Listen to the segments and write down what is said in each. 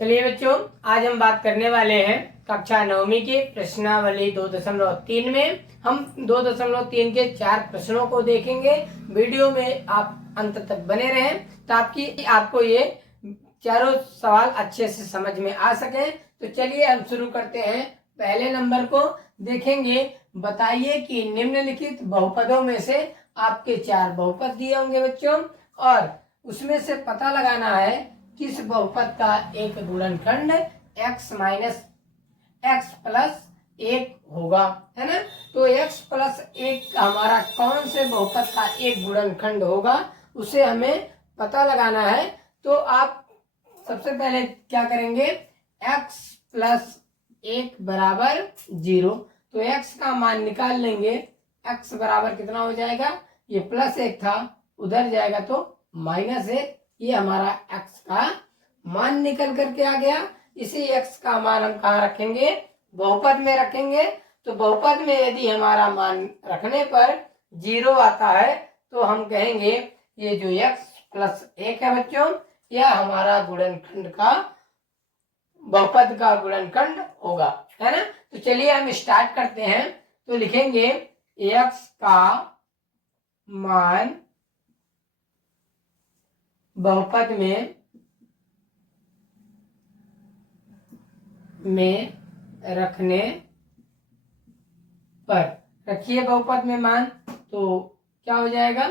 चलिए बच्चों, आज हम बात करने वाले हैं कक्षा 9वीं की प्रश्नावली 2.3 में। हम 2.3 के 4 प्रश्नों को देखेंगे। वीडियो में आप अंत तक बने रहें ताकि आपको ये चारों सवाल अच्छे से समझ में आ सके। तो चलिए हम शुरू करते हैं। पहले नंबर को देखेंगे। बताइए कि निम्नलिखित बहुपदों में से आपके 4 बहुपद दिए होंगे बच्चों, और उसमें से पता लगाना है किस बहुपद का एक गुणनखंड x माइनस एक्स प्लस 1 होगा, है ना। तो x प्लस 1 हमारा कौन से बहुपद का एक गुणनखंड होगा, उसे हमें पता लगाना है। तो आप सबसे पहले क्या करेंगे, x प्लस 1 बराबर 0। तो x का मान निकाल लेंगे। x बराबर कितना हो जाएगा, ये प्लस 1 था, उधर जाएगा तो माइनस 1। ये हमारा x का मान निकल करके आ गया। इसी x का मान हम कहाँ रखेंगे, बहुपद में रखेंगे। तो बहुपद में यदि हमारा मान रखने पर 0 आता है तो हम कहेंगे ये जो x प्लस 1 है बच्चों, यह हमारा गुणनखंड का बहुपद का गुणनखंड होगा, है ना। तो चलिए हम स्टार्ट करते हैं। तो लिखेंगे x का मान बहुपद में रखने पर, रखिए बहुपद में मान, तो क्या हो जाएगा,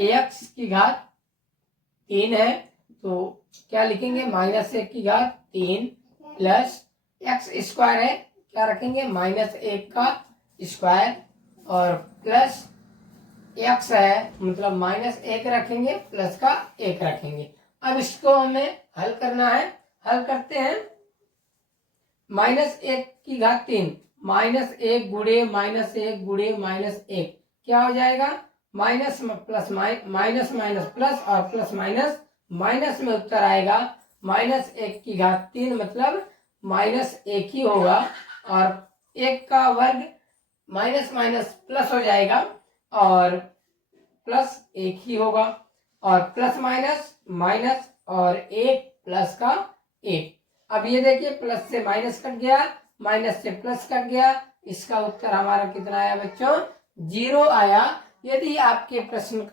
ax की घात 3 है तो क्या लिखेंगे, माइनस 1 की घात 3 प्लस एक्स स्क्वायर है, क्या रखेंगे, माइनस 1 का स्क्वायर, और प्लस एक्स है मतलब माइनस 1 रखेंगे, प्लस का 1 रखेंगे। अब इसको हमें हल करना है। हल करते हैं। माइनस 1 की घात 3, माइनस 1 गुणे माइनस 1 गुणे माइनस 1 क्या हो जाएगा, minus plus minus minus plus, और प्लस माइनस माइनस में उत्तर आएगा माइनस 1 की घात 3 मतलब माइनस 1 ही होगा। और 1 का वर्ग माइनस माइनस प्लस हो जाएगा और प्लस 1 ही होगा। और प्लस माइनस माइनस और 1 प्लस का 1। अब ये देखिए, प्लस से माइनस कट गया, माइनस से प्लस कट गया। इसका उत्तर हमारा कितना आया बच्चों, 0 आया। यदि आपके प्रश्न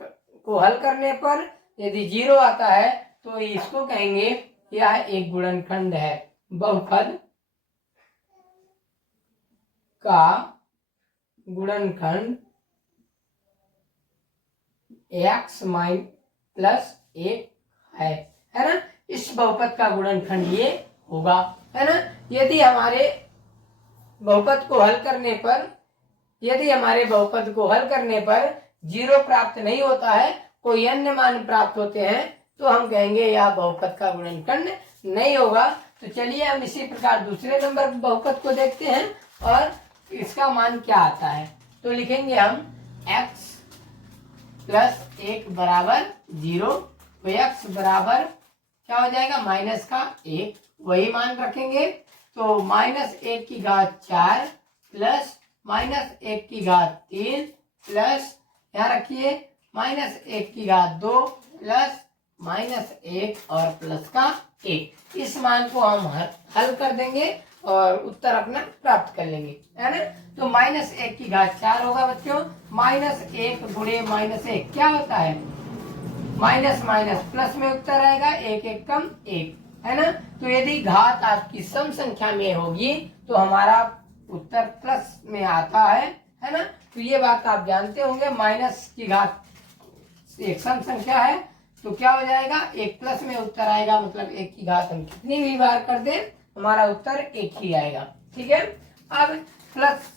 को हल करने पर यदि 0 आता है तो इसको कहेंगे यह एक गुणनखंड है। बहुपद का गुणनखंड x माइन प्लस 1 है ना। इस बहुपद का गुणनखंड ये होगा, है ना। यदि हमारे बहुपद को हल करने पर, यदि हमारे बहुपद को हल करने पर 0 प्राप्त नहीं होता है, कोई अन्य मान प्राप्त होते हैं, तो हम कहेंगे यह बहुपद का गुणनखंड नहीं होगा। तो चलिए हम इसी प्रकार दूसरे नंबर बहुपद को देखते हैं और इसका मान क्या आता है। तो लिखेंगे हम x प्लस 1 बराबर 0। तो x बराबर क्या हो जाएगा, माइनस का 1, वही मान रखेंगे। तो माइनस 1 की घात 4 प्लस माइनस 1 की घात 3 प्लस यहाँ रखिए माइनस 1 की घात 2 प्लस माइनस 1 और प्लस का 1। इस मान को हम हल कर देंगे और उत्तर अपना प्राप्त कर लेंगे, है ना। तो माइनस 1 की घात 4 होगा बच्चों। माइनस 1 गुणे माइनस 1 क्या होता है, माइनस माइनस प्लस में उत्तर आएगा, 1 1 कम 1, है ना। तो यदि घात आपकी सम संख्या में होगी तो हमारा उत्तर प्लस में आता है ना। तो ये बात आप जानते होंगे। माइनस की घात एक सम संख्या है तो क्या हो जाएगा, 1 प्लस में उत्तर आएगा, मतलब 1 की घात हम कितनी भी बार कर दें हमारा उत्तर 1 ही आएगा, ठीक है। अब प्लस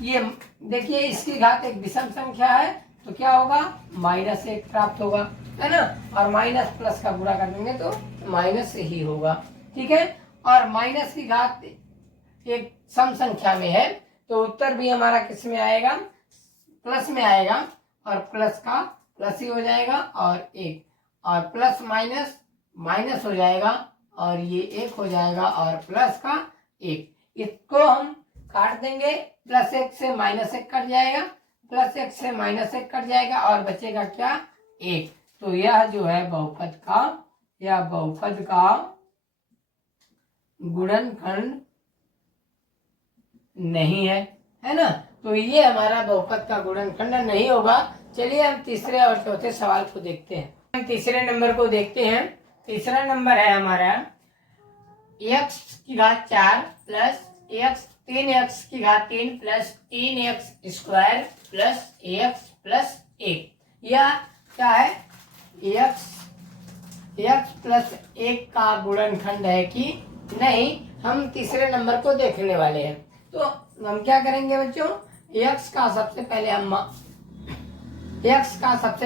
ये देखिए, इसकी घात एक विषम संख्या है तो क्या होगा, माइनस 1 प्राप्त होगा, है ना। और माइनस प्लस का गुणा कर देंगे तो माइनस ही होगा, ठीक है। और माइनस की घात एक सम संख्या में है तो उत्तर भी हमारा किस में आएगा, प्लस में आएगा, और प्लस का प्लस ही हो जाएगा, और 1 और प्लस माइनस माइनस हो जाएगा, और ये 1 हो जाएगा, और प्लस का 1। इसको हम काट देंगे, प्लस 1 से माइनस 1 कट जाएगा, प्लस 1 से माइनस 1 कट जाएगा, और बचेगा क्या, 1। तो यह जो है बहुपद का, यह बहुपद का गुणनखंड नहीं है ना। तो ये हमारा बहुपद का गुणनखंड नहीं होगा। चलिए हम तीसरे और चौथे सवाल को देखते हैं। हम तीसरे नंबर को देखते हैं। तीसरा नंबर है हमारा x की घात 4 प्लस x 3x की घात 3 plus 3x square plus ax plus 1। यह क्या है? x प्लस 1 का गुणनखंड है कि नहीं, हम तीसरे नंबर को देखने वाले हैं। तो हम क्या करेंगे बच्चों, x का सबसे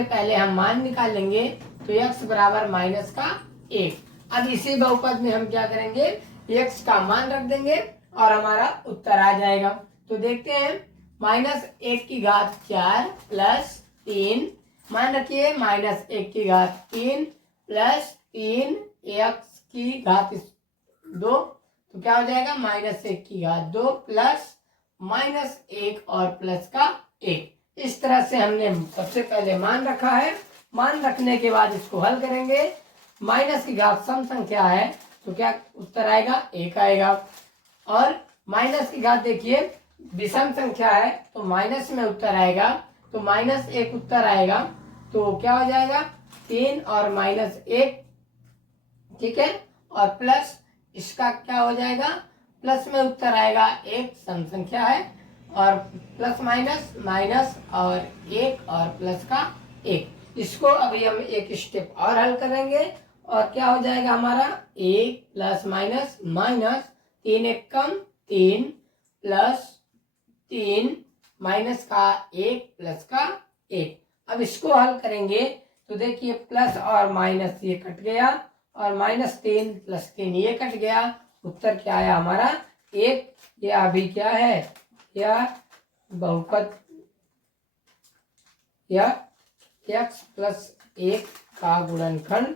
पहले हम मान निकालेंगे। तो x बराबर माइनस का 1। अब इसी बहुपद में हम क्या करेंगे, x का मान रख देंगे और हमारा उत्तर आ जाएगा। तो देखते हैं, माइनस 1 की घात 4 प्लस 3, मान रखिए माइनस 1 की घात 3 प्लस 3x की घात 2, तो क्या हो जाएगा माइनस 1 की घात 2 प्लस माइनस 1 और प्लस का 1। इस तरह से हमने सबसे पहले मान रखा है। मान रखने के बाद इसको हल करेंगे। माइनस की घात सम संख्या है तो क्या उत्तर आएगा, 1 आएगा। और माइनस की घात देखिए विषम संख्या है तो माइनस में उत्तर आएगा, तो माइनस 1 उत्तर आएगा। तो क्या हो जाएगा, 3 और माइनस 1, ठीक है। और प्लस इसका क्या हो जाएगा, प्लस में उत्तर आएगा 1, सम संख्या है। और प्लस माइनस माइनस और 1 और प्लस का 1। इसको अभी हम एक स्टेप और हल करेंगे और क्या हो जाएगा हमारा, 1 प्लस माइनस माइनस 3 1 कम 3 प्लस 3 माइनस का 1 प्लस का 1। अब इसको हल करेंगे तो देखिए प्लस और माइनस ये कट गया और माइनस 3 प्लस 3 ये कट गया। उत्तर क्या आया हमारा, 1। यह अभी क्या है, यह बहुपद या x प्लस 1 का गुणनखंड,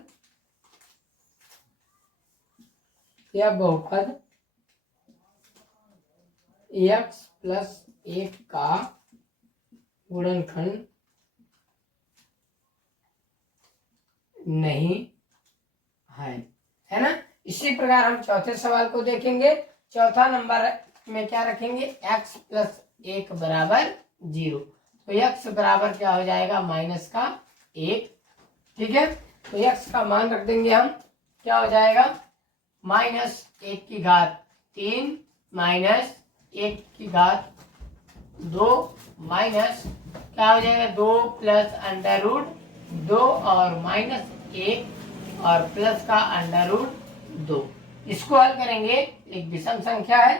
यह बहुपद x प्लस 1 का गुणनखंड नहीं है ना। इसी प्रकार हम चौथे सवाल को देखेंगे। चौथा नंबर में क्या रखेंगे, x प्लस 1 बराबर 0। तो x बराबर क्या हो जाएगा, माइनस का 1, ठीक है। तो x का मान रख देंगे हम, क्या हो जाएगा, माइनस 1 की घात 3 माइनस 1 की घात 2 माइनस क्या हो जाएगा, 2 प्लस अंडर रूट 2 और माइनस 1 और प्लस का अंडर रूट 2। इसको हल करेंगे, एक विषम संख्या है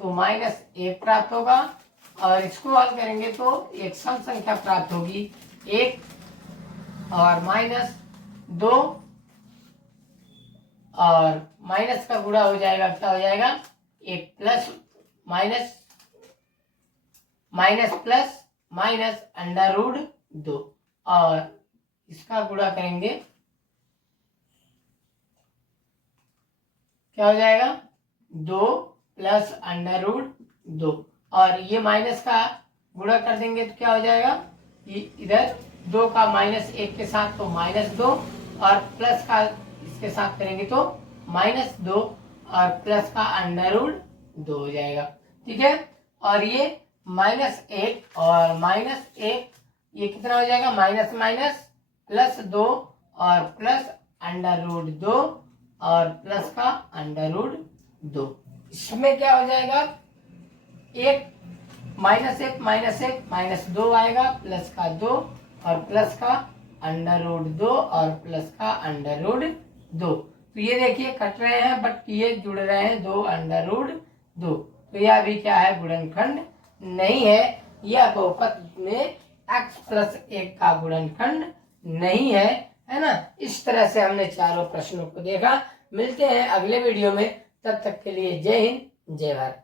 तो माइनस 1 प्राप्त होगा और इसको हल करेंगे तो एक सम संख्या प्राप्त होगी 1 और माइनस 2 और माइनस का गुणा हो जाएगा, क्या हो जाएगा, 1 plus minus minus plus minus under root 2 और इसका गुणा करेंगे, क्या हो जाएगा, 2 प्लस अंडर रूट 2 और ये माइनस का गुणा कर देंगे तो क्या हो जाएगा, इधर 2 का माइनस 1 के साथ तो माइनस 2 और प्लस का इसके साथ करेंगे तो माइनस 2 और प्लस का अंडर रूट 2 हो जाएगा, ठीक है। और ये माइनस 1 और माइनस 1 ये कितना हो जाएगा, माइनस माइनस प्लस 2 और प्लस अंडर रूट 2 और प्लस का अंडर रूट 2। इसमें क्या हो जाएगा, 1 1 माइनस 2 आएगा, प्लस का 2 और प्लस का अंडर रूट 2 और प्लस का अंडर रूट 2। तो ये देखिए कट रहे हैं बट ये जुड़ रहे हैं, 2 अंडर रूट 2। तो यह भी क्या है, गुणनखंड नहीं है। यह बहुपद में x प्लस 1 का गुणनखंड नहीं है ना। इस तरह से हमने चारों प्रश्नों को देखा। मिलते हैं अगले वीडियो में, तब तक के लिए जय हिंद जय भारत।